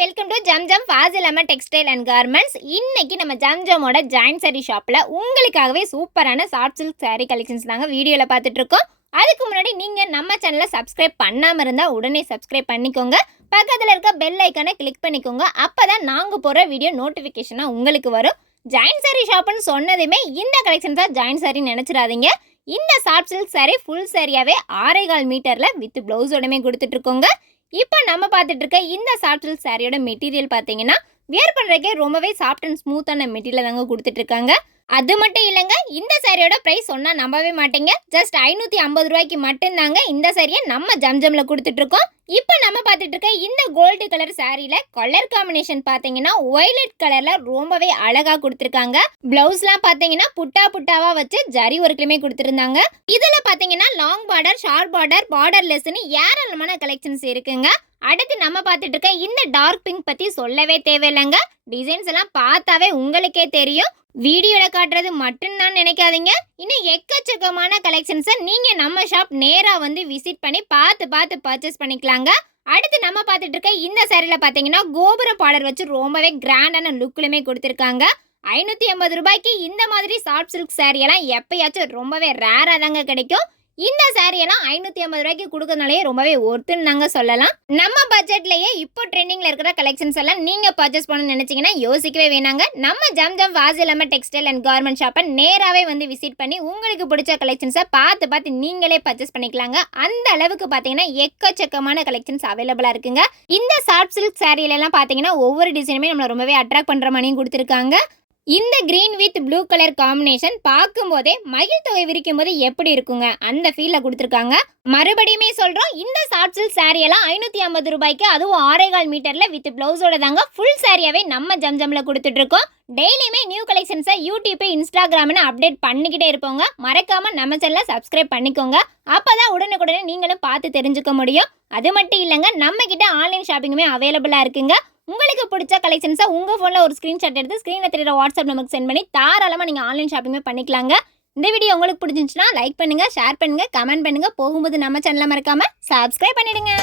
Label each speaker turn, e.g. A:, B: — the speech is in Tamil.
A: Welcome to Jamjam Fazil Amman textile and garments இன்னைக்கு நம்ம ஜம்ஜமோட ஜாயின் சாரி ஷாப்பில் உங்களுக்காகவே சூப்பரான சாஃப்ட் சில்க் saree கலெக்ஷன்ஸ் தாங்க வீடியோவில் பார்த்துட்டு இருக்கோம் அதுக்கு முன்னாடி நீங்கள் நம்ம சேனலை சப்ஸ்கிரைப் பண்ணாமல் இருந்தால் உடனே சப்ஸ்கிரைப் பண்ணிக்கோங்க. பக்கத்தில் இருக்க பெல் ஐக்கானை கிளிக் பண்ணிக்கோங்க. அப்போ தான் நாங்கள் போகிற வீடியோ நோட்டிஃபிகேஷனாக உங்களுக்கு வரும். ஜாயின் சாரி ஷாப்னு சொன்னதுமே இந்த கலெக்ஷன் தான் ஜாயின் சாரி நினச்சிடாதீங்க. இந்த சாஃப்ட் சில்க் saree ஃபுல் சாரியாகவே ஆறேகால் மீட்டரில் வித் ப்ளவுஸோடமே கொடுத்துட்ருக்கோங்க. இப்போ நம்ம பார்த்துட்டு இருக்க இந்த சாஃப்ட் சாரியோட மெட்டீரியல் பார்த்தீங்கன்னா வியர் பண்ணுறதுக்கே ரொம்பவே சாஃப்ட் அண்ட் ஸ்மூத்தான மெட்டீரியல் தாங்க கொடுத்துட்ருக்காங்க அது மட்டும் இல்லைங்க இந்த சாரியோட ப்ரைஸ் சொன்னால் நம்பவே மாட்டேங்க. ஜஸ்ட் ஐநூற்றி ஐம்பது ரூபாய்க்கு மட்டும்தாங்க இந்த சாரியை நம்ம ஜம்ஜமில் கொடுத்துட்ருக்கோம். இப்போ நம்ம பார்த்துட்டு இருக்க இந்த கோல்டு கலர் சாரியில் கலர் காம்பினேஷன் பார்த்தீங்கன்னா ஒய்லட் கலரில் ரொம்பவே அழகாக கொடுத்துருக்காங்க. ப்ளவுஸ்லாம் பார்த்தீங்கன்னா புட்டா புட்டாவாக வச்சு ஜரி ஒர்க்லையுமே கொடுத்துருந்தாங்க. இதில் பார்த்தீங்கன்னா long border short border border லெஸ்ன்னு ஏராளமான கலெக்ஷன்ஸ் இருக்குங்க. அடுத்து நம்ம பார்த்துட்டு இருக்க இந்த டார்க் பிங்க் பற்றி சொல்லவே தேவையில்லைங்க. டிசைன்ஸ் எல்லாம் பார்த்தாவே உங்களுக்கே தெரியும். வீடியோவில் காட்டுறது மட்டும்தான் நினைக்காதீங்க. இன்னும் எக்கச்சக்கமான கலெக்ஷன்ஸை நீங்கள் நம்ம ஷாப் நேராக வந்து விசிட் பண்ணி பார்த்து பார்த்து பர்ச்சேஸ் பண்ணிக்கலாங்க. அடுத்து நம்ம பார்த்துட்டு இருக்க இந்த சேரீயில் பார்த்தீங்கன்னா கோபுரம் பாடர் வச்சு ரொம்பவே கிராண்டான லுக்லுமே கொடுத்துருக்காங்க. ஐநூற்றி எண்பது ரூபாய்க்கு இந்த மாதிரி சாஃப்ட் சில்க் சேரீ எல்லாம் எப்பயாச்சும் ரொம்பவே ரேராக தாங்க கிடைக்கும். இந்த saree எல்லாம் ஐநூற்றி ஐம்பது ரூபாய்க்கு கொடுக்கறதுனாலே ரொம்பவே ஒர்த்துன்னு தாங்க சொல்லலாம். நம்ம பட்ஜெட்லயே இப்போ ட்ரெண்டிங்கில் இருக்கிற கலெக்ஷன்ஸ் எல்லாம் நீங்கள் பர்ச்சேஸ் பண்ணணும்னு நினச்சிங்கன்னா யோசிக்கவே வேணாங்க. நம்ம ஜம் ஜம் வாசிலம்ம டெக்ஸ்டைல் அண்ட் கார்மெண்ட் ஷாப்பை நேராகவே வந்து விசிட் பண்ணி உங்களுக்கு பிடிச்ச கலெக்ஷன்ஸை பார்த்து பார்த்து நீங்களே பர்ச்சேஸ் பண்ணிக்கலாங்க. அந்த அளவுக்கு பார்த்தீங்கன்னா எக்கச்சக்கமான கலெக்ஷன்ஸ் அவைலபிளாக இருக்குங்க. இந்த சாஃப்ட் சில்க் சாரீலெல்லாம் பார்த்தீங்கன்னா ஒவ்வொரு டிசைனுமே நம்மளை ரொம்பவே அட்ராக்ட் பண்ணுற மாதிரியும் கொடுத்துருக்காங்க. இந்த green with blue colour combination பார்க்கும்போதே மயில் தொகை விரிக்கும் போது எப்படி இருக்குங்க? அந்த ஃபீலில் கொடுத்துருக்காங்க. மறுபடியுமே சொல்கிறோம் இந்த சாஃப்ட் சில்க் saree எல்லாம் ஐநூற்றி ஐம்பது ரூபாய்க்கு அதுவும் ஆறேகால் மீட்டரில் வித் ப்ளவுஸோட தாங்க ஃபுல் சாரியாகவே நம்ம ஜம்ஜமில் கொடுத்துட்ருக்கோம் டெய்லியுமே நியூ கலெக்ஷன்ஸை யூடியூப் இன்ஸ்டாகிராம்னு அப்டேட் பண்ணிக்கிட்டே இருப்போங்க. மறக்காமல் நம்ம சேனலை சப்ஸ்கிரைப் பண்ணிக்கோங்க. அப்பதான் உடனுக்குடனே நீங்களும் பார்த்து தெரிஞ்சுக்க முடியும். அது மட்டும் இல்லைங்க நம்மக்கிட்ட ஆன்லைன் ஷாப்பிங்குமே அவைலபிளாக இருக்குங்க. உங்களுக்கு பிடிச்ச கலெக்ஷன்ஸை உங்கள் ஃபோனில் ஒரு ஸ்க்ரீன்ஷாட் எடுத்து ஸ்க்ரீனில் தெரியுற வாட்ஸ்அப் நமக்கு சென்ட் பண்ணி தாராளமாக நீங்கள் ஆன்லைன் ஷாப்பிங்குமே பண்ணிக்கலாங்க. இந்த வீடியோ உங்களுக்கு பிடிச்சிருந்துச்சுன்னா லைக் பண்ணுங்கள் ஷேர் பண்ணுங்கள் கமெண்ட் பண்ணுங்கள் போகும்போது நம்ம சேனலில் மறக்காமல் சப்ஸ்கிரைப் பண்ணிடுங்க.